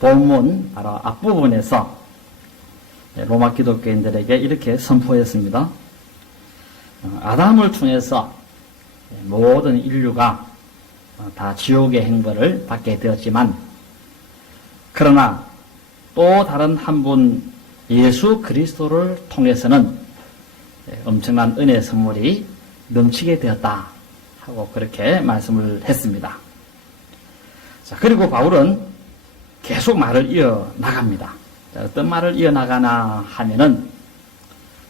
본문 바로 앞부분에서 로마 기독교인들에게 이렇게 선포했습니다. 아담을 통해서 모든 인류가 다 지옥의 행벌을 받게 되었지만, 그러나 또 다른 한 분 예수 그리스도를 통해서는 엄청난 은혜 선물이 넘치게 되었다 하고 그렇게 말씀을 했습니다. 자, 그리고 바울은 계속 말을 이어나갑니다. 자, 어떤 말을 이어나가나 하면은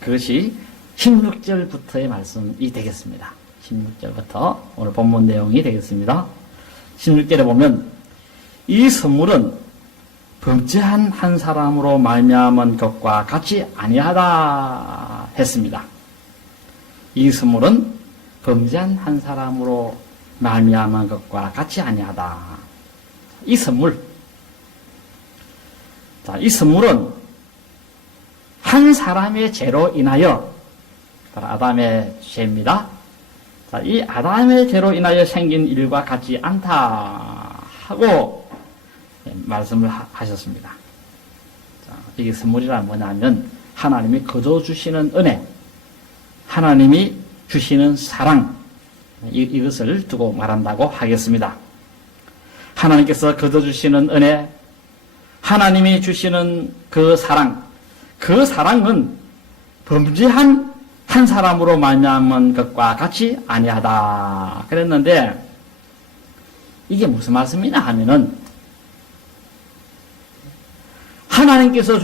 그것이 16절부터의 말씀이 되겠습니다. 16절부터 오늘 본문 내용이 되겠습니다. 16절에 보면 이 선물은 범죄한 한 사람으로 말미암은 것과 같이 아니하다 했습니다. 이 선물은 범죄한 한 사람으로 말미암은 것과 같이 아니하다. 이 선물, 자, 이 선물은 한 사람의 죄로 인하여, 아담의 죄입니다. 자, 이 아담의 죄로 인하여 생긴 일과 같지 않다 하고 말씀을 하셨습니다. 자, 이게 선물이란 뭐냐면 하나님이 거둬주시는 은혜, 하나님이 주시는 사랑, 이것을 두고 말한다고 하겠습니다. 하나님께서 거둬주시는 은혜, 하나님이 주시는 그 사랑은 범죄한 한 사람으로 말미암은 것과 같이 아니하다 그랬는데, 이게 무슨 말씀이냐 하면은 하나님께서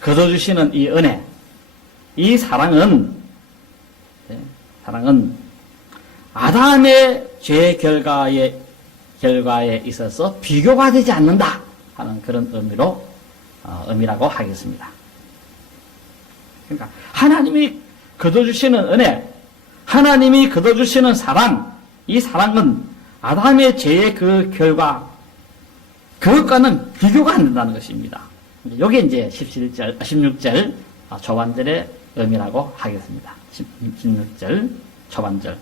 거둬주시는 이 은혜, 이 사랑은 아담의 죄 결과에 있어서 비교가 되지 않는다 하는 그런 의미라고 하겠습니다. 그러니까 하나님이 거둬주시는 은혜, 하나님이 거둬주시는 사랑, 이 사랑은 아담의 죄의 그 결과, 그것과는 비교가 안 된다는 것입니다. 이게 이제 16절 초반절의 의미라고 하겠습니다. 16절 초반절.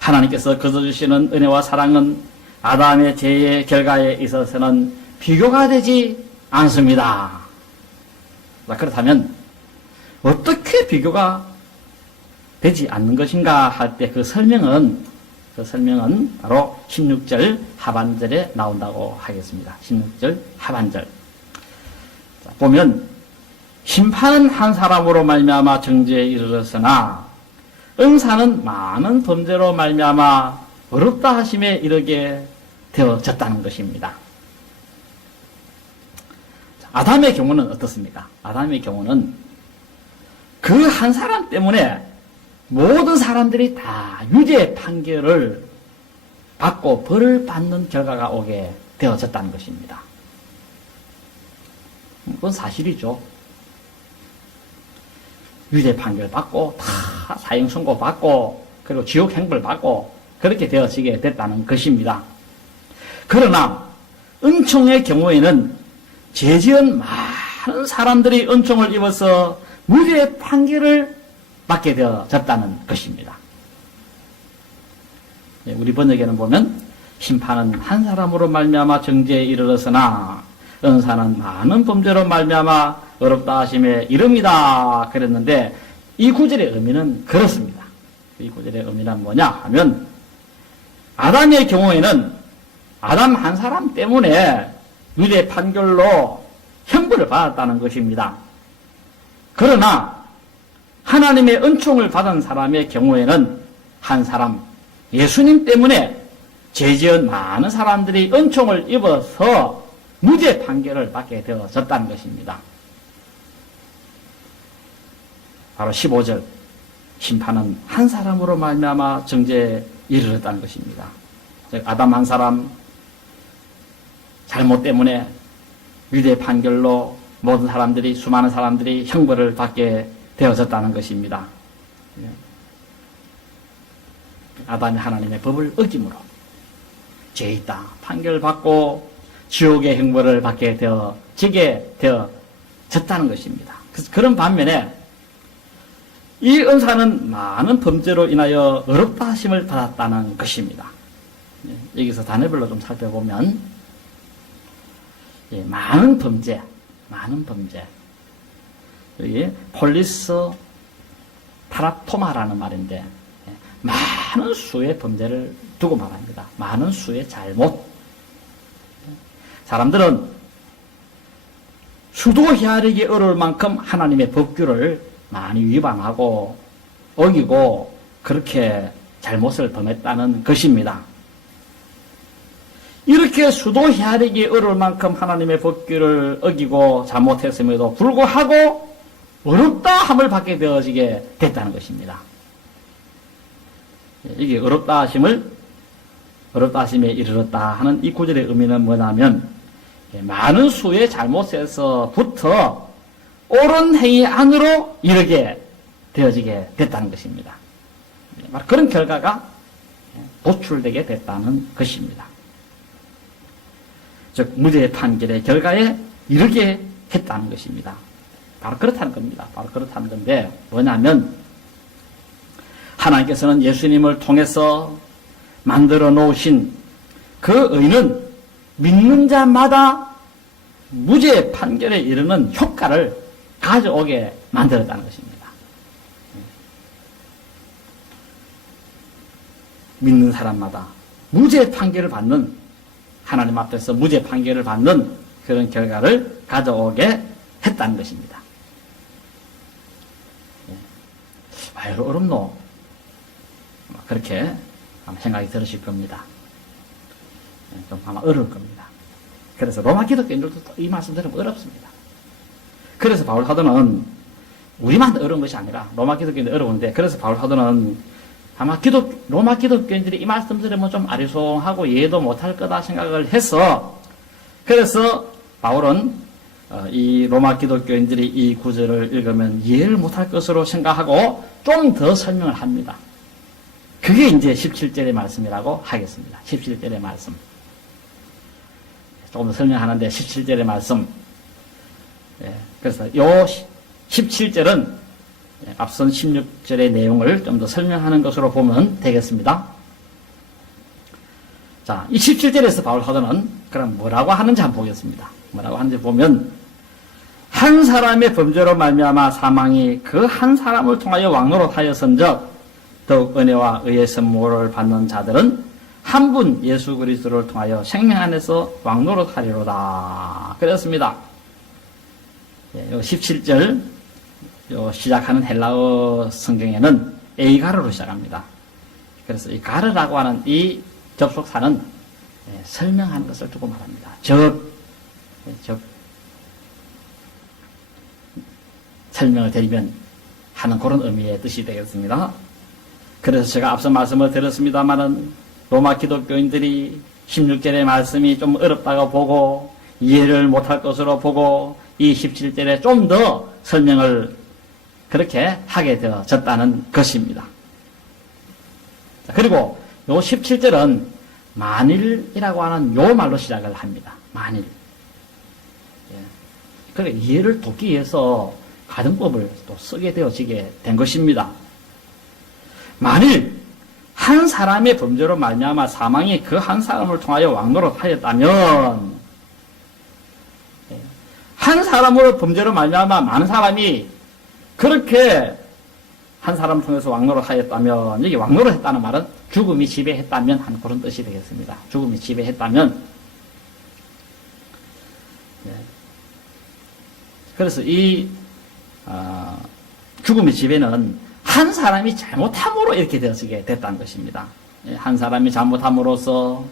하나님께서 거둬주시는 은혜와 사랑은 아담의 죄의 결과에 있어서는 비교가 되지 않습니다. 그렇다면 어떻게 비교가 되지 않는 것인가 할 때 그 설명은 바로 16절 하반절에 나온다고 하겠습니다. 16절 하반절. 자, 보면 심판은 한 사람으로 말미암아 정죄에 이르렀으나 은사는 많은 범죄로 말미암아 어렵다 하심에 이르게 되어졌다는 것입니다. 자, 아담의 경우는 어떻습니까? 아담의 경우는 그 한 사람 때문에 모든 사람들이 다 유죄 판결을 받고 벌을 받는 결과가 오게 되어졌다는 것입니다. 그건 사실이죠. 유죄 판결 받고 다 사형 선고 받고 그리고 지옥 행벌 받고 그렇게 되어지게 됐다는 것입니다. 그러나 은총의 경우에는 죄 지은 많은 사람들이 은총을 입어서 무죄 판결을 받게 되어졌다는 것입니다. 우리 번역에는 보면 심판은 한 사람으로 말미암아 정죄에 이르렀으나 은사는 많은 범죄로 말미암아 어렵다 하심에 이릅니다 그랬는데, 이 구절의 의미는 그렇습니다. 이 구절의 의미는 뭐냐 하면 아담의 경우에는 아담 한 사람 때문에 유죄 판결로 형벌을 받았다는 것입니다. 그러나 하나님의 은총을 받은 사람의 경우에는 한 사람, 예수님 때문에 죄 지은 많은 사람들이 은총을 입어서 무죄 판결을 받게 되어졌다는 것입니다. 바로 15절, 심판은 한 사람으로 말미암아 정죄에 이르렀다는 것입니다. 즉 아담 한 사람 잘못 때문에 유죄 판결로 모든 사람들이, 수많은 사람들이 형벌을 받게 되어졌다는 것입니다. 아담이 하나님의 법을 어김으로 죄 있다 판결받고 지옥의 형벌을 받게 되어졌다는 것입니다. 그런 반면에 이 은사는 많은 범죄로 인하여 어렵다 하심을 받았다는 것입니다. 여기서 단어별로 좀 살펴보면 많은 범죄. 여기 폴리스 타라토마라는 말인데, 많은 수의 범죄를 두고 말합니다. 많은 수의 잘못. 사람들은 수도 헤아리기 어려울 만큼 하나님의 법규를 많이 위반하고 어기고 그렇게 잘못을 범했다는 것입니다. 이렇게 수도 헤아리기 어려울 만큼 하나님의 법규를 어기고 잘못했음에도 불구하고 어렵다 함을 받게 되어지게 됐다는 것입니다. 이게 어렵다 하심에 이르렀다 하는 이 구절의 의미는 뭐냐면, 많은 수의 잘못에서부터 옳은 행위 안으로 이르게 되어지게 됐다는 것입니다. 그런 결과가 도출되게 됐다는 것입니다. 즉 무죄 판결의 결과에 이르게 했다는 것입니다. 바로 그렇다는 겁니다. 바로 그렇다는 건데, 뭐냐면 하나님께서는 예수님을 통해서 만들어 놓으신 그 의는 믿는 자마다 무죄 판결에 이르는 효과를 가져오게 만들었다는 것입니다. 믿는 사람마다 무죄 판결을 받는, 하나님 앞에서 무죄 판결을 받는 그런 결과를 가져오게 했다는 것입니다. 왜 어렵노? 그렇게 아마 생각이 들으실 겁니다. 좀 아마 어려울 겁니다. 그래서 로마 기독교인들도 이 말씀 들으면 어렵습니다. 그래서 바울 사도는 우리만 어려운 것이 아니라 로마 기독교인들 어려운데, 그래서 바울 사도는 아마 로마 기독교인들이 이 말씀 들으면 좀 아리송하고 이해도 못할 거다 생각을 해서, 그래서 바울은 이 로마 기독교인들이 이 구절을 읽으면 이해를 못할 것으로 생각하고 좀 더 설명을 합니다. 그게 이제 17절의 말씀이라고 하겠습니다. 17절의 말씀. 조금 더 설명하는데, 17절의 말씀. 그래서 요 17절은 앞선 16절의 내용을 좀 더 설명하는 것으로 보면 되겠습니다. 자, 이 17절에서 바울 사도는 그럼 뭐라고 하는지 한번 보겠습니다. 뭐라고 하는지 보면, 한 사람의 범죄로 말미암아 사망이 그 한 사람을 통하여 왕노릇하였은즉 더욱 은혜와 의의 선물을 받는 자들은 한 분 예수 그리스도를 통하여 생명 안에서 왕노릇하리로다. 그랬습니다. 요 17절 시작하는 헬라어 성경에는 에이가르로 시작합니다. 그래서 이 가르라고 하는 이 접속사는 설명하는 것을 두고 말합니다. 설명을 드리면 하는 그런 의미의 뜻이 되겠습니다. 그래서 제가 앞서 말씀을 드렸습니다마는 로마 기독교인들이 16절의 말씀이 좀 어렵다고 보고 이해를 못할 것으로 보고 이 17절에 좀 더 설명을 그렇게 하게 되어졌다는 것입니다. 그리고 요 17절은 만일이라고 하는 요 말로 시작을 합니다. 만일. 그러니까 이해를 돕기 위해서 가정법을 또 쓰게 되어지게 된 것입니다. 만일 한 사람의 범죄로 말미암아 사망이 그 한 사람을 통하여 왕노릇하였다면, 한 사람으로 범죄로 말미암아 많은 사람이 그렇게 한 사람을 통해서 왕노릇하였다면, 여기 왕노릇했다는 말은 죽음이 지배했다면 하는 그런 뜻이 되겠습니다. 죽음이 지배했다면. 그래서 이 죽음의 지배는 한 사람이 잘못함으로 이렇게 되어지게 됐다는 것입니다. 한 사람이 잘못함으로써,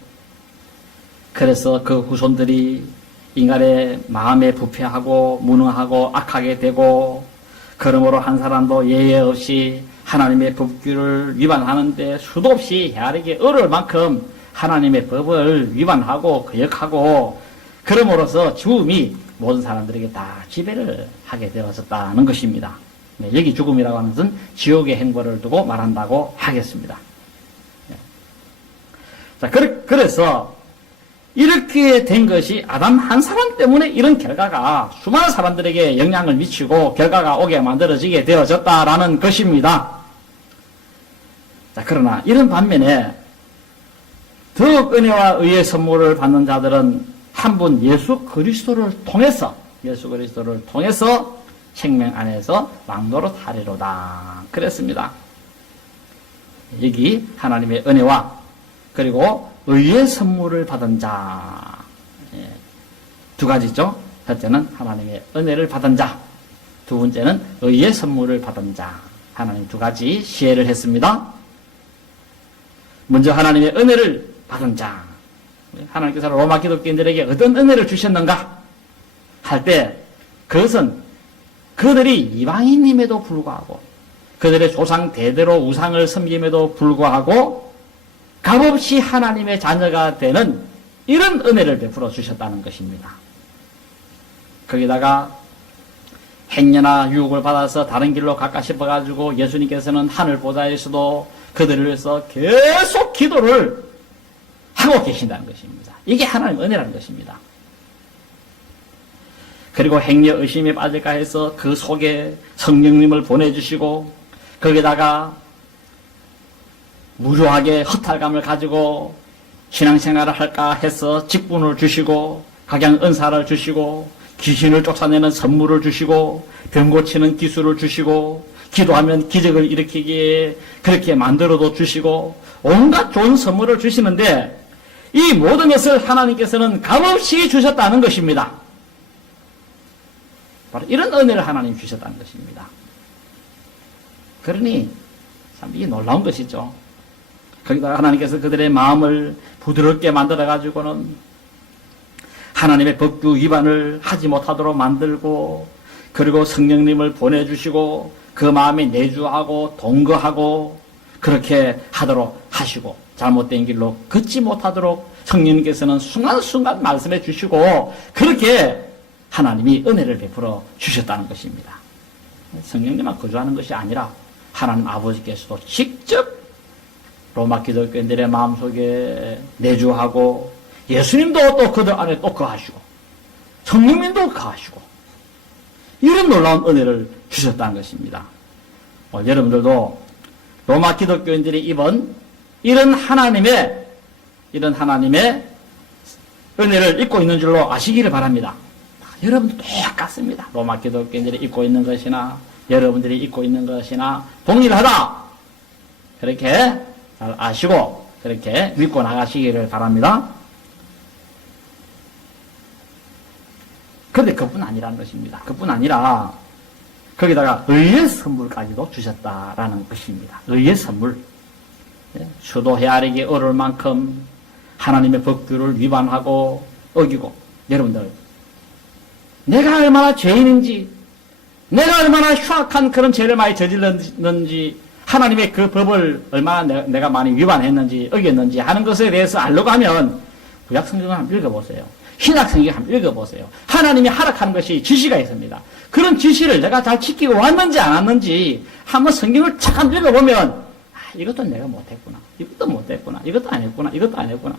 그래서 그 후손들이 인간의 마음에 부패하고 무능하고 악하게 되고, 그러므로 한 사람도 예외 없이 하나님의 법규를 위반하는데 수도 없이 헤아리기 어려울 만큼 하나님의 법을 위반하고 거역하고, 그러므로서 죽음이 모든 사람들에게 다 지배를 하게 되어졌다는 것입니다. 여기 죽음이라고 하는 것은 지옥의 행보를 두고 말한다고 하겠습니다. 자, 그래서 이렇게 된 것이 아담 한 사람 때문에 이런 결과가 수많은 사람들에게 영향을 미치고 결과가 오게 만들어지게 되어졌다라는 것입니다. 자, 그러나 이런 반면에 더욱 은혜와 의의 선물을 받는 자들은 한 분 예수 그리스도를 통해서 생명 안에서 왕노릇하리로다 그랬습니다. 여기 하나님의 은혜와 그리고 의의 선물을 받은 자, 두 가지죠. 첫째는 하나님의 은혜를 받은 자, 두 번째는 의의 선물을 받은 자. 하나님 두 가지 시혜를 했습니다. 먼저 하나님의 은혜를 받은 자. 하나님께서 로마 기독교인들에게 어떤 은혜를 주셨는가 할 때 그것은 그들이 이방인임에도 불구하고 그들의 조상 대대로 우상을 섬김에도 불구하고 값없이 하나님의 자녀가 되는 이런 은혜를 베풀어 주셨다는 것입니다. 거기다가 행여나 유혹을 받아서 다른 길로 갈까 싶어가지고 예수님께서는 하늘 보좌에서도 그들을 위해서 계속 기도를 하고 계신다는 것입니다. 이게 하나님의 은혜라는 것입니다. 그리고 행여 의심에 빠질까 해서 그 속에 성령님을 보내주시고 거기다가 무료하게 허탈감을 가지고 신앙생활을 할까 해서 직분을 주시고 각양 은사를 주시고 귀신을 쫓아내는 선물을 주시고 병 고치는 기술을 주시고 기도하면 기적을 일으키기에 그렇게 만들어도 주시고 온갖 좋은 선물을 주시는데 이 모든 것을 하나님께서는 값없이 주셨다는 것입니다. 바로 이런 은혜를 하나님 주셨다는 것입니다. 그러니 참 이게 놀라운 것이죠. 거기다가 하나님께서 그들의 마음을 부드럽게 만들어 가지고는 하나님의 법규 위반을 하지 못하도록 만들고 그리고 성령님을 보내주시고 그 마음에 내주하고 동거하고 그렇게 하도록 하시고 잘못된 길로 걷지 못하도록 성령님께서는 순간순간 말씀해 주시고 그렇게 하나님이 은혜를 베풀어 주셨다는 것입니다. 성령님만 거주하는 것이 아니라 하나님 아버지께서도 직접 로마 기독교인들의 마음속에 내주하고 예수님도 또 그들 안에 또 거하시고 성령님도 거하시고 이런 놀라운 은혜를 주셨다는 것입니다. 여러분들도 로마 기독교인들이 입은 이런 하나님의 은혜를 입고 있는 줄로 아시기를 바랍니다. 여러분도 똑같습니다. 로마 기독교인들이 입고 있는 것이나 여러분들이 입고 있는 것이나 동일하다. 그렇게 잘 아시고 그렇게 믿고 나가시기를 바랍니다. 그런데 그뿐 아니라는 것입니다. 그뿐 아니라 거기다가 의의 선물까지도 주셨다라는 것입니다. 의의 선물. 수도 헤아리기 어려울 만큼 하나님의 법규를 위반하고 어기고 여러분들 내가 얼마나 죄인인지 내가 얼마나 흉악한 그런 죄를 많이 저질렀는지 하나님의 그 법을 얼마나 내가 많이 위반했는지 어겼는지 하는 것에 대해서 알려고 하면 구약 성경을 한번 읽어보세요. 신약 성경 한번 읽어보세요. 하나님이 하락하는 것이 지시가 있습니다. 그런 지시를 내가 잘 지키고 왔는지 안 왔는지 한번 성경을 잠깐 읽어보면 이것도 내가 못했구나. 이것도 못했구나. 이것도 안 했구나. 이것도 안 했구나.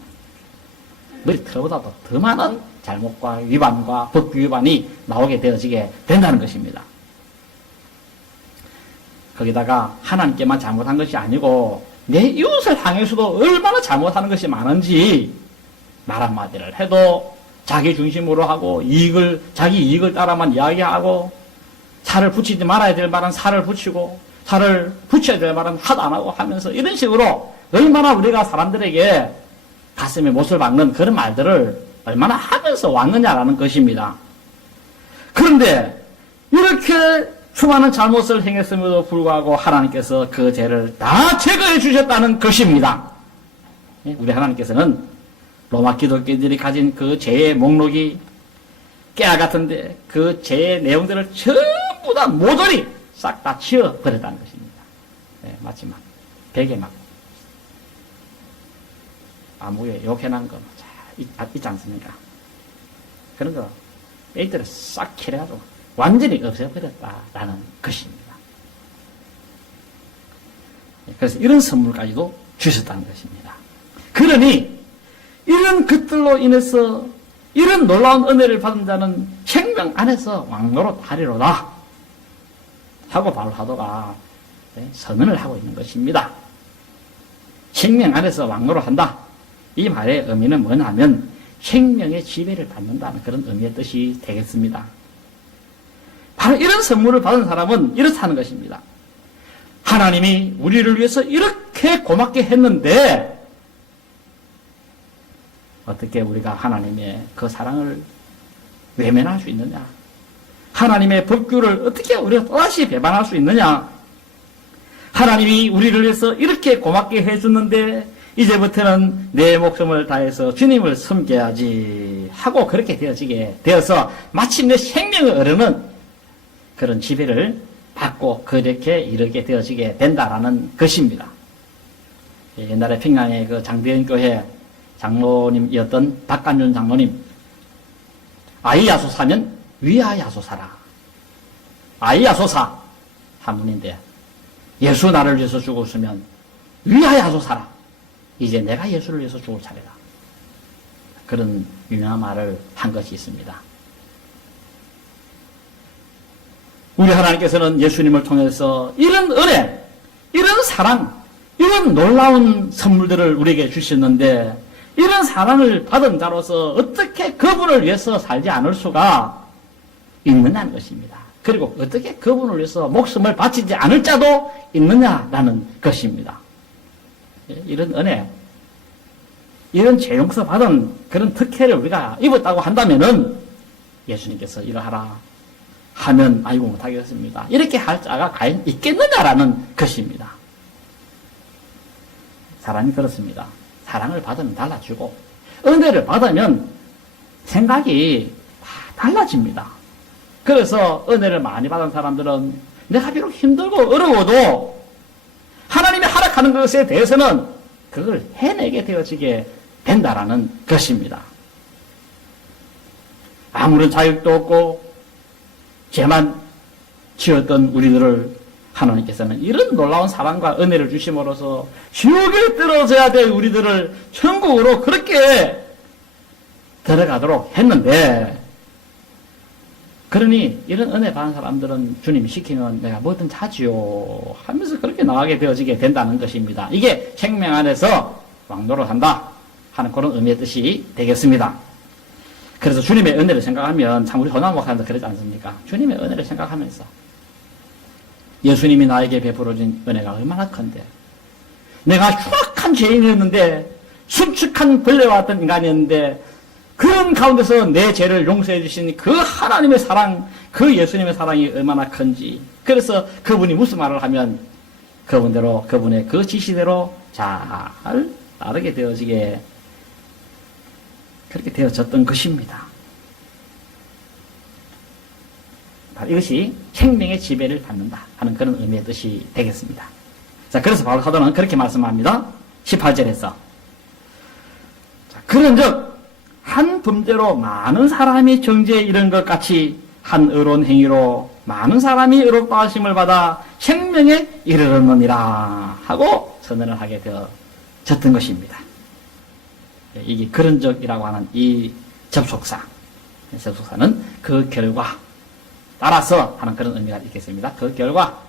머리 털보다도 더 많은 잘못과 위반과 법규 위반이 나오게 되어지게 된다는 것입니다. 거기다가 하나님께만 잘못한 것이 아니고 내 이웃을 향해서도 얼마나 잘못하는 것이 많은지 말 한마디를 해도 자기 중심으로 하고 자기 이익을 따라만 이야기하고 살을 붙이지 말아야 될 말은 살을 붙이고 살을 붙여야 될 말은 하도 안 하고 하면서 이런 식으로 얼마나 우리가 사람들에게 가슴에 못을 박는 그런 말들을 얼마나 하면서 왔느냐라는 것입니다. 그런데 이렇게 수많은 잘못을 행했음에도 불구하고 하나님께서 그 죄를 다 제거해 주셨다는 것입니다. 우리 하나님께서는 로마 기독교인들이 가진 그 죄의 목록이 깨알 같은데 그 죄의 내용들을 전부 다 모조리 싹 다 치워버렸다는 것입니다. 마지막 베개 맞고 아무에 욕해난 거 있지 않습니까? 그런 거 애들을 싹 캐려가지고 완전히 없애버렸다라는 것입니다. 그래서 이런 선물까지도 주셨다는 것입니다. 그러니 이런 것들로 인해서 이런 놀라운 은혜를 받은 자는 생명 안에서 왕노릇하리로다 하고 바울 사도가 선언을 하고 있는 것입니다. 생명 안에서 왕노릇한다. 이 말의 의미는 뭐냐면 생명의 지배를 받는다는 그런 의미의 뜻이 되겠습니다. 바로 이런 선물을 받은 사람은 이렇다는 것입니다. 하나님이 우리를 위해서 이렇게 고맙게 했는데 어떻게 우리가 하나님의 그 사랑을 외면할 수 있느냐? 하나님의 법규를 어떻게 우리가 또다시 배반할 수 있느냐? 하나님이 우리를 위해서 이렇게 고맙게 해줬는데 이제부터는 내 목숨을 다해서 주님을 섬겨야지 하고 그렇게 되어서 마침내 생명을 얻는 그런 지배를 받고 그렇게 이르게 되어지게 된다라는 것입니다. 옛날에 평양의 그 장대현 교회 장로님이었던 박간준 장로님, 아이야소사면 위아야소사라. 아이야소사 한문인데 예수 나를 위해서 죽었으면 위아야소사라. 이제 내가 예수를 위해서 죽을 차례다. 그런 유명한 말을 한 것이 있습니다. 우리 하나님께서는 예수님을 통해서 이런 은혜, 이런 사랑, 이런 놀라운 선물들을 우리에게 주셨는데 이런 사랑을 받은 자로서 어떻게 그분을 위해서 살지 않을 수가 있느냐는 것입니다. 그리고 어떻게 그분을 위해서 목숨을 바치지 않을 자도 있느냐라는 것입니다. 이런 은혜, 이런 죄용서 받은 그런 특혜를 우리가 입었다고 한다면은 예수님께서 이러하라 하면 아이고 못하겠습니다. 이렇게 할 자가 과연 있겠느냐라는 것입니다. 사람이 그렇습니다. 사랑을 받으면 달라지고 은혜를 받으면 생각이 다 달라집니다. 그래서 은혜를 많이 받은 사람들은 내가 비록 힘들고 어려워도 하나님이 허락하는 것에 대해서는 그걸 해내게 되어지게 된다라는 것입니다. 아무런 자격도 없고 죄만 지었던 우리들을 하나님께서는 이런 놀라운 사랑과 은혜를 주심으로써 지옥에 떨어져야 될 우리들을 천국으로 그렇게 들어가도록 했는데, 그러니 이런 은혜 받은 사람들은 주님이 시키면 내가 뭐든 하지요 하면서 그렇게 나가게 되어지게 된다는 것입니다. 이게 생명 안에서 왕노를 한다 하는 그런 의미의 뜻이 되겠습니다. 그래서 주님의 은혜를 생각하면 참 우리 허나 목사님도 그러지 않습니까? 주님의 은혜를 생각하면서 예수님이 나에게 베풀어진 은혜가 얼마나 큰데, 내가 흉악한 죄인이었는데 순측한 벌레와 같은 인간이었는데 그런 가운데서 내 죄를 용서해 주신 그 하나님의 사랑, 그 예수님의 사랑이 얼마나 큰지, 그래서 그분이 무슨 말을 하면 그분대로, 그분의 그 지시대로 잘 따르게 되어지게 그렇게 되어졌던 것입니다. 바로 이것이 생명의 지배를 받는다 하는 그런 의미의 뜻이 되겠습니다. 자, 그래서 바울 사도는 그렇게 말씀합니다. 18절에서 그런즉 한 범죄로 많은 사람이 정죄에 이른 것 같이 한 의로운 행위로 많은 사람이 의롭다 하심을 받아 생명에 이르렀느니라 하고 선언을 하게 되어졌던 것입니다. 이게 그런적이라고 하는 이 접속사는 그 결과 따라서 하는 그런 의미가 있겠습니다. 그 결과,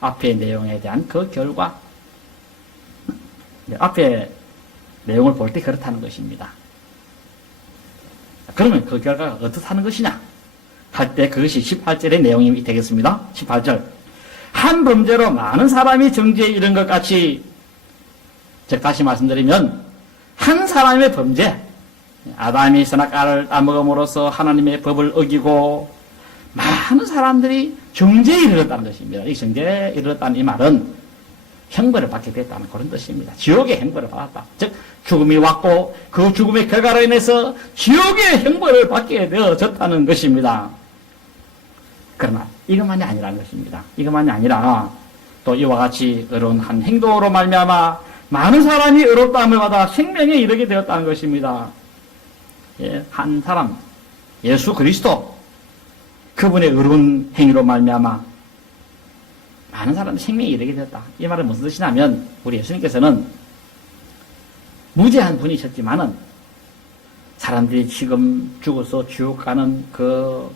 앞의 내용에 대한 그 결과, 앞에 내용을 볼 때 그렇다는 것입니다. 그러면 그 결과가 어떻다는 것이냐 할 때 그것이 18절의 내용이 되겠습니다. 18절, 한 범죄로 많은 사람이 정죄에 이른 것 같이, 즉 다시 말씀드리면 한 사람의 범죄, 아담이 선악과를 따먹음으로써 하나님의 법을 어기고 많은 사람들이 정죄에 이르렀다는 것입니다. 이 정죄에 이르렀다는 이 말은 형벌을 받게 됐다는 그런 뜻입니다. 지옥의 형벌을 받았다. 즉 죽음이 왔고 그 죽음의 결과로 인해서 지옥의 형벌을 받게 되어졌다는 것입니다. 그러나 이것만이 아니라는 것입니다. 이것만이 아니라 또 이와 같이 의로운 한 행동으로 말미암아 많은 사람이 의롭다함을 받아 생명에 이르게 되었다는 것입니다. 예, 한 사람, 예수 그리스도, 그분의 의로운 행위로 말미암아 많은 사람이 생명에 이르게 되었다. 이 말은 무슨 뜻이냐면 우리 예수님께서는 무죄한 분이셨지만은 사람들이 지금 죽어서 지옥 가는 그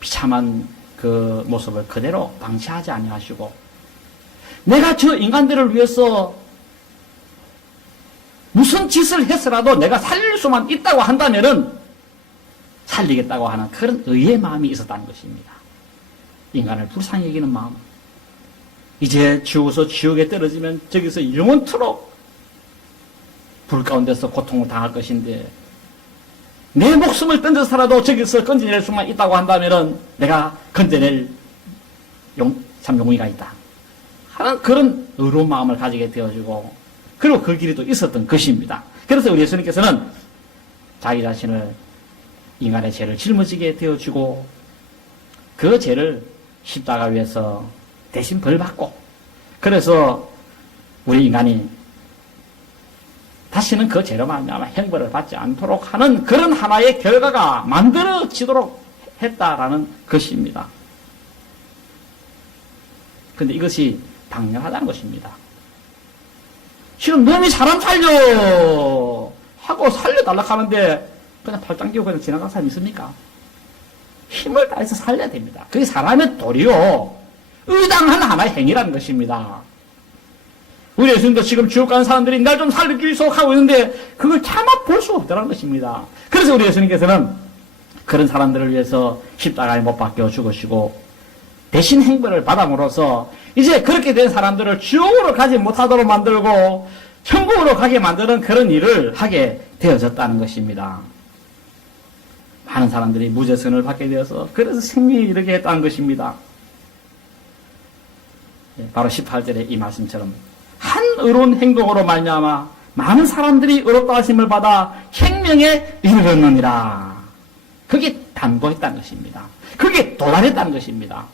비참한 그 모습을 그대로 방치하지 아니하시고, 내가 저 인간들을 위해서 무슨 짓을 해서라도 내가 살릴 수만 있다고 한다면은 살리겠다고 하는 그런 의의 마음이 있었다는 것입니다. 인간을 불쌍히 여기는 마음. 이제 죽어서 지옥에 떨어지면 저기서 영원토록 불 가운데서 고통을 당할 것인데 내 목숨을 던져서라도 저기서 건져낼 수만 있다고 한다면은 내가 건져낼 참 용의가 있다 하는 그런 의로운 마음을 가지게 되어지고 그리고 그 길이 또 있었던 것입니다. 그래서 우리 예수님께서는 자기 자신을 인간의 죄를 짊어지게 되어주고 그 죄를 십자가 위에서 대신 벌받고 그래서 우리 인간이 다시는 그 죄로 말미암아 형벌을 받지 않도록 하는 그런 하나의 결과가 만들어지도록 했다라는 것입니다. 그런데 이것이 당연하다는 것입니다. 지금 놈이 사람 살려 하고 살려달라고 하는데 그냥 팔짱 끼고 그냥 지나갈 사람 있습니까? 힘을 다해서 살려야 됩니다. 그게 사람의 도리요 의당한 하나의 행위라는 것입니다. 우리 예수님도 지금 지옥 가는 사람들이 날 좀 살려주소 하고 있는데 그걸 참아 볼 수 없다는 것입니다. 그래서 우리 예수님께서는 그런 사람들을 위해서 십자가에 못 박혀 죽으시고 대신 행벌을 받음으로써 이제 그렇게 된 사람들을 지옥으로 가지 못하도록 만들고 천국으로 가게 만드는 그런 일을 하게 되어졌다는 것입니다. 많은 사람들이 무죄선을 받게 되어서 그래서 생명에 이르게 했다는 것입니다. 바로 18절의 이 말씀처럼 한 의로운 행동으로 말미암아 많은 사람들이 의롭다 하심을 받아 생명에 이르렀느니라. 그게 담보했다는 것입니다. 그게 도달했다는 것입니다.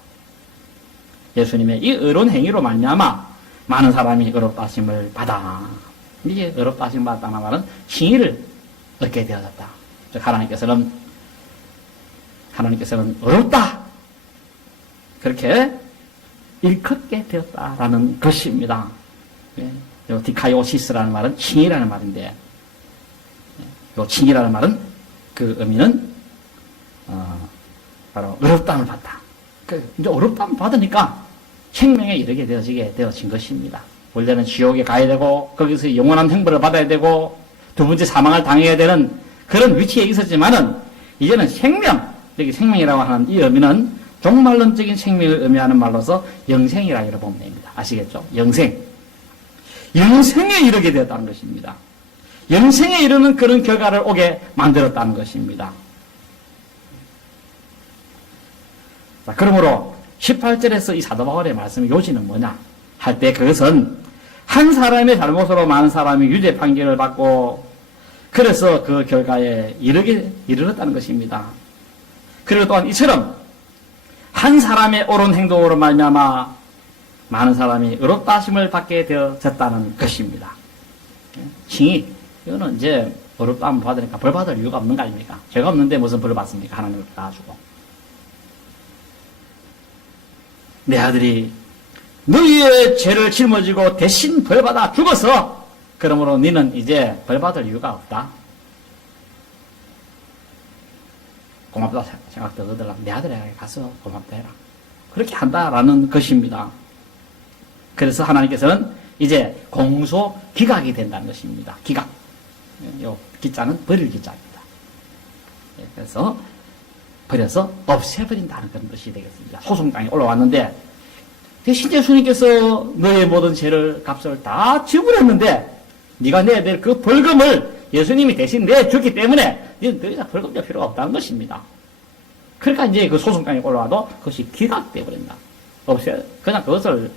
예수님의 이 의로운 행위로 말미암아 많은 사람이 의롭다 하심을 받아. 이게 의롭다 하심을 받았다는 말은 칭의를 얻게 되어졌다. 즉 하나님께서는 의롭다 그렇게 일컫게 되었다라는 것입니다. 요 디카요시스라는 말은 칭의라는 말인데 요 칭의라는 말은 그 의미는 바로 의롭다함을 받다. 이제 의롭다함을 받으니까 생명에 이르게 되어진 것입니다. 원래는 지옥에 가야 되고 거기서 영원한 형벌을 받아야 되고 두 번째 사망을 당해야 되는 그런 위치에 있었지만은 이제는 생명, 여기 생명이라고 하는 이 의미는 종말론적인 생명을 의미하는 말로서 영생이라고 보면 됩니다. 아시겠죠? 영생에 이르게 되었다는 것입니다. 영생에 이르는 그런 결과를 오게 만들었다는 것입니다. 자, 그러므로 18절에서 이 사도 바울의 말씀의 요지는 뭐냐 할 때 그것은 한 사람의 잘못으로 많은 사람이 유죄 판결을 받고 그래서 그 결과에 이르렀다는 것입니다. 그리고 또한 이처럼 한 사람의 옳은 행동으로 말미암아 많은 사람이 의롭다 하심을 받게 되어졌다는 것입니다. 칭의, 이거는 이제 의롭다 함을 받으니까 벌 받을 이유가 없는 거 아닙니까? 죄가 없는데 무슨 벌을 받습니까? 하나님을 가지고. 내 아들이 너희의 죄를 짊어지고 대신 벌 받아 죽어서 그러므로 너는 이제 벌 받을 이유가 없다. 고맙다 생각도 얻으려면 내 아들에게 가서 고맙다 해라. 그렇게 한다라는 것입니다. 그래서 하나님께서는 이제 공소 기각이 된다는 것입니다. 기각. 요 기자는 버릴 기자입니다. 그래서 버려서 없애버린다는 그런 뜻이 되겠습니다. 소송장에 올라왔는데 대신 예수님께서 너의 모든 죄를 값을 다 지불했는데 네가 내야 될 그 벌금을 예수님이 대신 내줬기 때문에 너는 더 이상 벌금 낼 필요가 없다는 것입니다. 그러니까 이제 그 소송장에 올라와도 그것이 기각되어 버린다. 그냥 그것을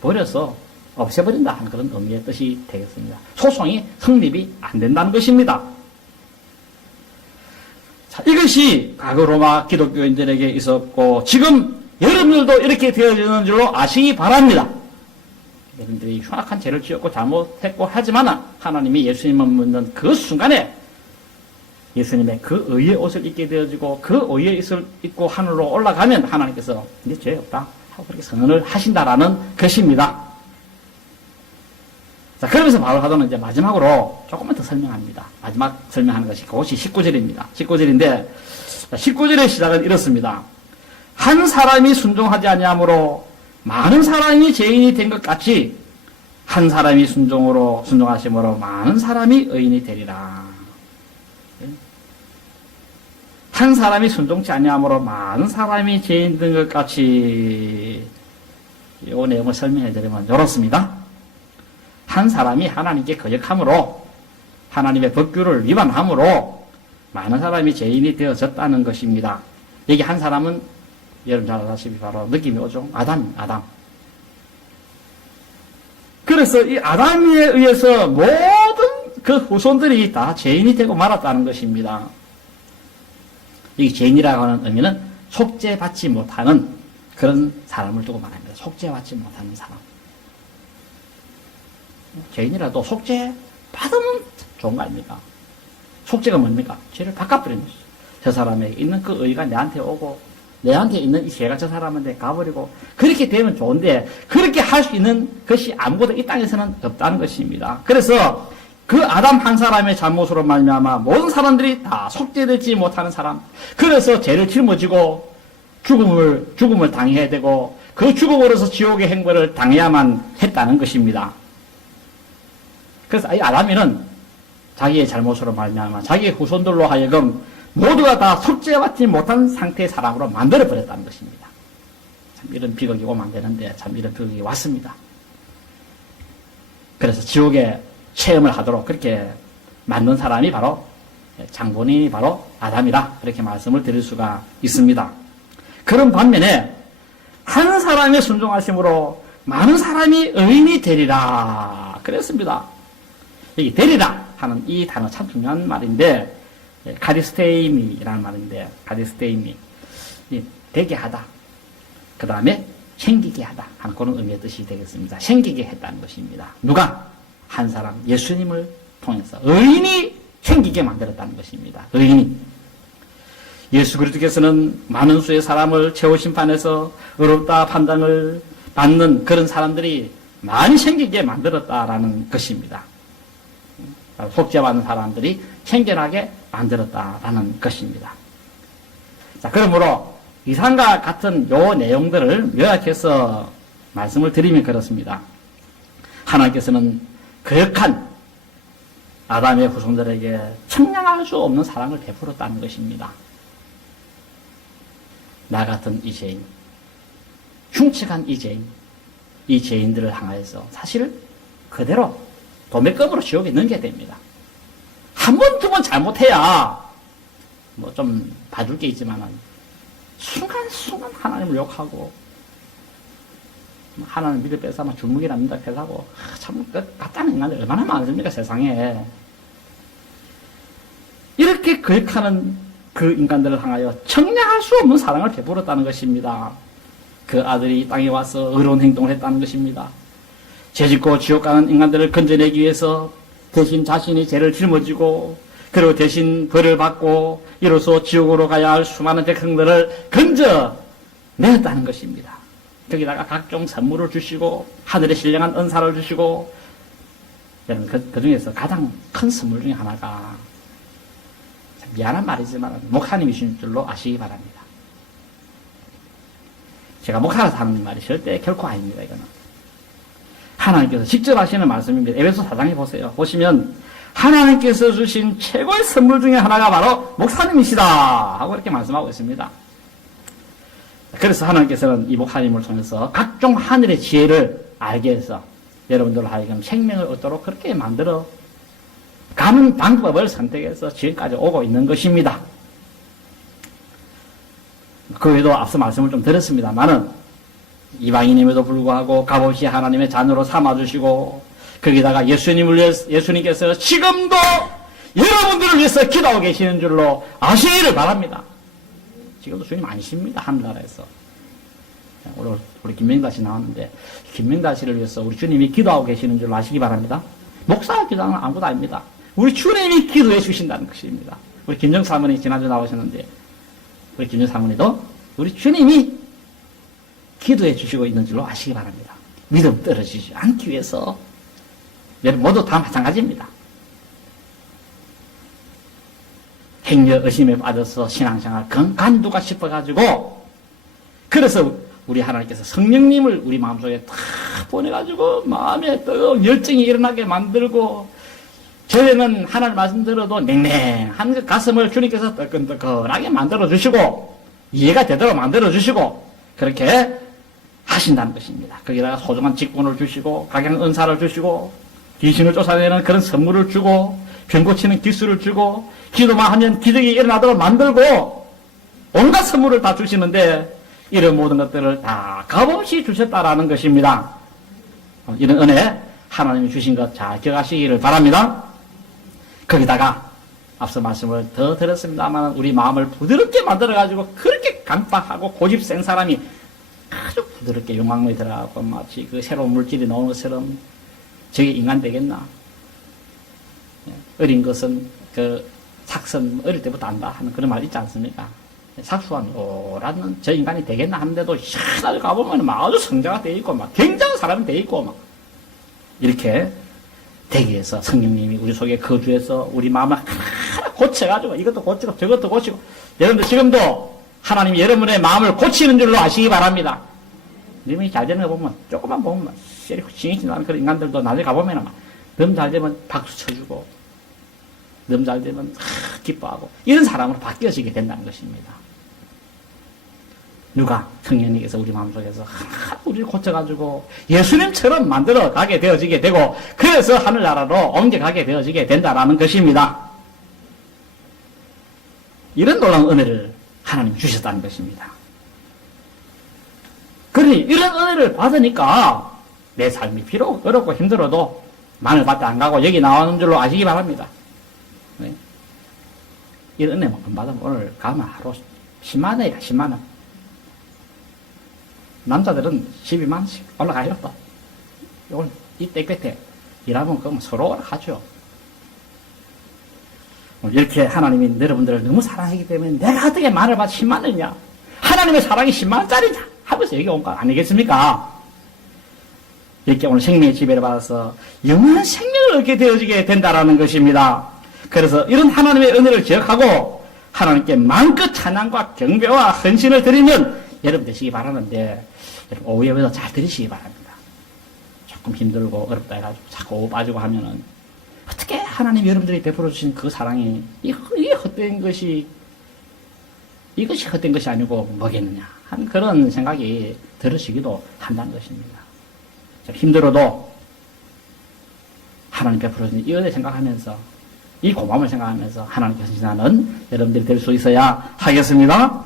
버려서 없애버린다 하는 그런 의미의 뜻이 되겠습니다. 소송이 성립이 안 된다는 것입니다. 자, 이것이 과거 로마 기독교인들에게 있었고 지금 여러분들도 이렇게 되어지는 줄로 아시기 바랍니다. 여러분들이 흉악한 죄를 지었고 잘못했고 하지만 하나님이 예수님을 묻는 그 순간에 예수님의 그 의의 옷을 입게 되어지고 그 의의 옷을 입고 하늘로 올라가면 하나님께서 이제 죄 없다 하고 그렇게 선언을 하신다라는 것입니다. 자, 그러면서 바울 사도는 이제 마지막으로 조금만 더 설명합니다. 마지막 설명하는 것이 그것이 19절입니다. 19절인데 19절의 시작은 이렇습니다. 한 사람이 순종하지 아니하므로 많은 사람이 죄인이 된 것 같이 한 사람이 순종하심으로 많은 사람이 의인이 되리라. 한 사람이 순종치 아니함으로 많은 사람이 죄인 된 것 같이. 이 내용을 설명해 드리면 이렇습니다. 한 사람이 하나님께 거역함으로 하나님의 법규를 위반함으로 많은 사람이 죄인이 되어졌다는 것입니다. 여기 한 사람은 여러분 잘 아시다시피 바로 느낌이 오죠. 아담. 그래서 이 아담에 의해서 모든 그 후손들이 다 죄인이 되고 말았다는 것입니다. 이 죄인이라고 하는 의미는 속죄받지 못하는 그런 사람을 두고 말합니다. 속죄받지 못하는 사람. 죄인이라도 속죄 받으면 좋은 거 아닙니까? 속죄가 뭡니까? 죄를 바꿔버리는 것이죠. 저 사람에게 있는 그 의가 내한테 오고 내한테 있는 이 죄가 저 사람한테 가버리고 그렇게 되면 좋은데 그렇게 할 수 있는 것이 아무것도 이 땅에서는 없다는 것입니다. 그래서 그 아담 한 사람의 잘못으로 말미암아 모든 사람들이 다 속죄되지 못하는 사람, 그래서 죄를 짊어지고 죽음을 당해야 되고 그 죽음으로서 지옥의 행벌을 당해야만 했다는 것입니다. 그래서 이 아담이는 자기의 잘못으로 말미암아 자기의 후손들로 하여금 모두가 다 속죄받지 못한 상태의 사람으로 만들어버렸다는 것입니다. 참 이런 비극이 오면 안 되는데 참 이런 비극이 왔습니다. 그래서 지옥의 체험을 하도록 그렇게 만든 사람이 바로 장본인이 바로 아담이라 그렇게 말씀을 드릴 수가 있습니다. 그런 반면에 한 사람의 순종하심으로 많은 사람이 의인이 되리라 그랬습니다. 여기 되리라 하는 이 단어 참 중요한 말인데 카리스테이미라는 말인데 카리스테이미 되게 하다 그 다음에 생기게 하다 하는 그런 의미의 뜻이 되겠습니다. 생기게 했다는 것입니다. 누가? 한 사람 예수님을 통해서 의인이 생기게 만들었다는 것입니다. 의인이 예수 그리스도께서는 많은 수의 사람을 최후 심판에서 의롭다 판단을 받는 그런 사람들이 많이 생기게 만들었다라는 것입니다. 속죄받는 사람들이 생겨나게 만들었다라는 것입니다. 자, 그러므로 이상과 같은 요 내용들을 요약해서 말씀을 드리면 그렇습니다. 하나님께서는 거역한 아담의 후손들에게 청량할 수 없는 사랑을 베풀었다는 것입니다. 나 같은 이 죄인, 흉측한 이 죄인들을 향하여서 사실 그대로 도매금으로 지옥에 넣게 됩니다. 한 번, 두 번 잘못해야 뭐 좀 봐줄 게 있지만은 순간순간 하나님을 욕하고 하나님 믿을 뺏어면 주먹이나 믿을 뺏하고 참 같다는 인간들 얼마나 많습니까 세상에. 이렇게 거역하는 그 인간들을 향하여 청량할 수 없는 사랑을 베풀었다는 것입니다. 그 아들이 이 땅에 와서 의로운 행동을 했다는 것입니다. 죄짓고 지옥 가는 인간들을 건져내기 위해서 대신 자신이 죄를 짊어지고 그리고 대신 벌을 받고 이로써 지옥으로 가야 할 수많은 백성들을 건져내었다는 것입니다. 거기다가 각종 선물을 주시고 하늘의 신령한 은사를 주시고 여러분 그 중에서 가장 큰 선물 중에 하나가 미안한 말이지만 목사님이신 줄로 아시기 바랍니다. 제가 목사라서 하는 말이 절대 결코 아닙니다. 이거는 하나님께서 직접 하시는 말씀입니다. 에베소 4장에 보세요. 보시면 하나님께서 주신 최고의 선물 중에 하나가 바로 목사님이시다 하고 이렇게 말씀하고 있습니다. 그래서 하나님께서는 이 목사님을 통해서 각종 하늘의 지혜를 알게 해서 여러분들 하여금 생명을 얻도록 그렇게 만들어 가는 방법을 선택해서 지금까지 오고 있는 것입니다. 그 외에도 앞서 말씀을 좀 드렸습니다만은 이방인임에도 불구하고 값없이 하나님의 자녀로 삼아주시고 거기다가 예수님께서 지금도 여러분들을 위해서 기도하고 계시는 줄로 아시기를 바랍니다. 지금도 주님 아니십니다. 하늘나라에서. 우리 김명달 씨 나왔는데 김명달 씨를 위해서 우리 주님이 기도하고 계시는 줄로 아시기 바랍니다. 목사가 기도하는 건 아무것도 아닙니다. 우리 주님이 기도해 주신다는 것입니다. 우리 김정 사모님 지난주 나오셨는데 우리 김정 사모님도 우리 주님이 기도해 주시고 있는 줄로 아시기 바랍니다. 믿음 떨어지지 않기 위해서 여러분 모두 다 마찬가지입니다. 행여 의심에 빠져서 신앙생활 간두가 싶어가지고 그래서 우리 하나님께서 성령님을 우리 마음속에 탁 보내가지고 마음에 뜨거운 열정이 일어나게 만들고, 저희는 하나님 말씀 들어도 냉랭한 그 가슴을 주님께서 뜨끈뜨끈하게 만들어주시고, 이해가 되도록 만들어주시고, 그렇게 하신다는 것입니다. 거기다가 소중한 직분을 주시고, 각양 은사를 주시고, 귀신을 쫓아내는 그런 선물을 주고, 병 고치는 기술을 주고, 기도만 하면 기적이 일어나도록 만들고, 온갖 선물을 다 주시는데, 이런 모든 것들을 다 값없이 주셨다라는 것입니다. 이런 은혜 하나님이 주신 것 잘 기억하시기를 바랍니다. 거기다가 앞서 말씀을 더 드렸습니다만 우리 마음을 부드럽게 만들어가지고 그렇게 간파하고 고집 센 사람이 아주 부드럽게 용광로에 들어가고 마치 그 새로운 물질이 나오는 것처럼 저게 인간 되겠나? 어린 것은 그 삭선 어릴 때부터 안다 하는 그런 말 있지 않습니까? 삭수한 오라는 저 인간이 되겠나 하는데도 희한하게 가보면 아주 성자가 되어 있고 막 굉장한 사람이 되어 있고 막 이렇게 되기 위해서 성령님이 우리 속에 거주해서 우리 마음을 하나 고쳐가지고 이것도 고치고 저것도 고치고, 여러분들 지금도 하나님이 여러분의 마음을 고치는 줄로 아시기 바랍니다. 여러분이 잘 되는 거 보면 조금만 보면 싱싱 나는 그런 인간들도 나중에 가보면 막 너무 잘 되면 박수 쳐주고 너무 잘 되면 기뻐하고 이런 사람으로 바뀌어지게 된다는 것입니다. 누가? 성령님께서 우리 마음속에서 우리를 고쳐가지고 예수님처럼 만들어 가게 되어지게 되고, 그래서 하늘나라로 옮겨가게 되어지게 된다라는 것입니다. 이런 놀라운 은혜를 하나님 주셨다는 것입니다. 그러니 이런 은혜를 받으니까 내 삶이 비록 어렵고 힘들어도 마늘밭에 안 가고 여기 나오는 줄로 아시기 바랍니다. 네. 이런 은혜만큼 받으면 오늘 가면 하루 10만 원이다, 10만 원. 남자들은 12만원씩 올라가요, 또. 오늘 이 땡볕에 일하면 그럼 서로 올라가죠. 이렇게 하나님이 여러분들을 너무 사랑하기 때문에 내가 어떻게 마늘밭 10만 원이냐? 하나님의 사랑이 10만 원짜리냐? 하면서 여기 온 거 아니겠습니까? 이렇게 오늘 생명의 지배를 받아서 영원한 생명을 얻게 되어지게 된다라는 것입니다. 그래서 이런 하나님의 은혜를 기억하고 하나님께 마음껏 찬양과 경배와 헌신을 드리면 여러분 되시기 바라는데, 여러분 오후 예배도 잘 들으시기 바랍니다. 조금 힘들고 어렵다 해가지고 자꾸 빠지고 하면은 어떻게 하나님 여러분들이 베풀어 주신 그 사랑이 이게 헛된 것이, 이것이 헛된 것이 아니고 뭐겠느냐 하는 그런 생각이 들으시기도 한다는 것입니다. 힘들어도 하나님 베풀어 주신 이 은혜 생각하면서, 이 고마움을 생각하면서 하나님께 헌신하는 여러분들이 될 수 있어야 하겠습니다.